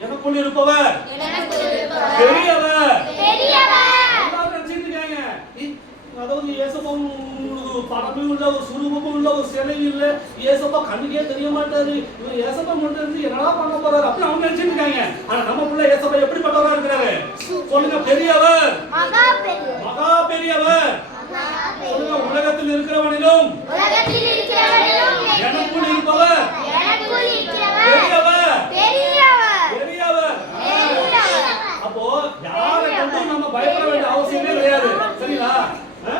எனக்குள் இருப்பவர். பெரியவர். அதாவது ஏசப்பா உங்களுக்கு படமும் இல்ல ஒரு சுரூபமும் இல்ல ஒரு சிலையும் இல்ல. ஏசப்பா கண்ணுக்கே தெரிய மாட்டாரு. இவர் ஏசப்பா மட்டும் இருந்து என்னடா பண்ண போறாரு அப்படி அவங்க நினைச்சிட்டு இருக்காங்க ஆனா நம்ம பிள்ளை ஏசப்பா எப்படிப்பட்டவரா இருக்கிறாரு? சொல்லுங்க பெரியவர் மகா பெரியவர் சொல்லுங்க உலகத்தில் இருக்கிறவனிலும் உலகத்தில் இருக்கிறவர்களும் எனக்குள் இருப்பவர் எனக்குள் இருக்கிறவர் பெரியவர் பெரியவர் பெரியவர் பெரியவர் அப்போ யாரை கொண்டும் நம்ம பயப்பட வேண்டிய அவசியமே கிடையாது சரிங்களா ஆ?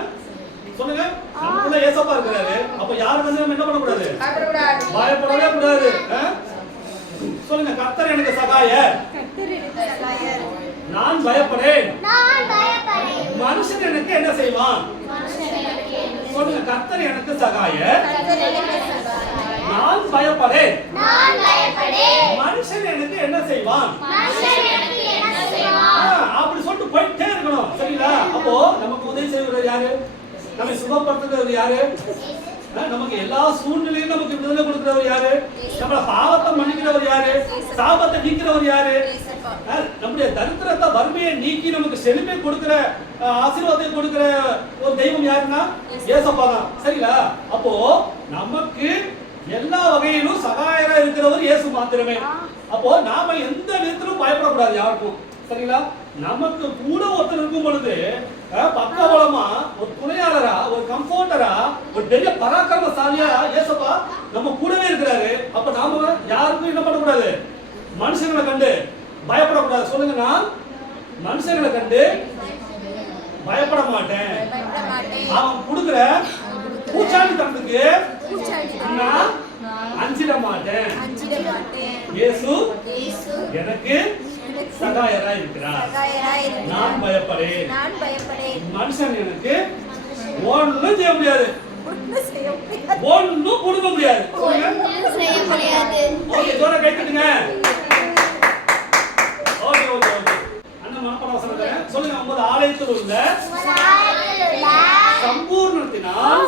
சொல்லுங்க நமக்குள்ள ஏசப்பா இருக்கிறாரு. அப்ப யாரை வந்து நம்ம என்ன பண்ணக்கூடாது? பயப்படவே கூடாது? சொல்லுங்க கர்த்தர் எனக்கு சகாய. நான் பயப்படேன். மனுஷன் எனக்கு என்ன செய்வான்? சொல்லுங்க கர்த்தர் எனக்கு சகாய. நான் பயப்படேன். மனுஷன் எனக்கு என்ன செய்வான்? அப்படி சொல்லிட்டு போயிட்டே இருக்கணும். சரிங்களா? அப்போ நமக்கு உதவி செய்வது யாரு? நம்மை சுகப்படுத்துகிறவர் யாரு? நமக்கு எல்லா சூழ்நிலையும் நமக்கு விடுதலை கொடுக்கிறவர் யாரு? நம்மள பாவத்தை மன்னிக்கிறவர் யாரு? சாபத்தை நீக்கிறவர் யாரு? நம்முடைய தரித்திரத்தை வறுமையை நீக்கி நமக்கு செழுமை கொடுக்கிற ஆசீர்வாதத்தை கொடுக்கிற ஒரு தெய்வம் யாருன்னா? ஏசப்பா தான். சரிங்களா? அப்போ நமக்கு எல்லா வகையிலும் சகாயரா இருக்கிறவர் இயேசு மாத்திரமே. அப்போ நாம எந்த விதத்திலும் பயப்படக்கூடாது யாருக்கும். சரிங்களா? நமக்கு கூட ஒருத்தர் இருக்கும் பொழுது அஹ், ஒரு துணையாளரா ஒரு கம்ஃபோர்டரா ஒரு பெரிய பராக்கிரமசாலியா ஏசப்பா நம்ம கூடவே இருக்கிறாரு. அப்ப நாம யாருக்கும் என்ன பண்ணக்கூடாது. மனுஷங்களை கண்டு பயப்படக்கூடாது. சொல்லுங்க நான் மனுஷங்களை கண்டு பயப்பட மாட்டேன். அவன் கொடுக்குற பூச்சாண்டி தனத்துக்கு நான் அஞ்சிட மாட்டேன். இயேசு எனக்கு சகாயரா இருக்கிறார் நான் பயப்படேன். நான் பயப்படேன். மனுஷன் எனக்கு ஒண்ணும் செய்ய முடியாது. ஒண்ணும் கொடுக்க முடியாது. செய்ய முடியாது. ஓகே ஜோர கை தட்டுங்க. Okay okay okay. அண்ணன் மனப்பட தரேன். சொல்லுங்க உங்களது ஆலயத்தில் உள்ள சம்பூர்ணத்தினால்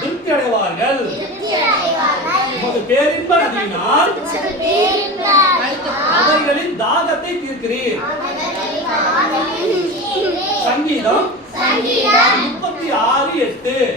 திருப்தி அடைவார்கள் உமது பேரின்ப நதியினால் அவர்களின் தாகத்தை தீர்க்கிறீர். சங்கீதம் முப்பத்தி ஆறு எட்டு.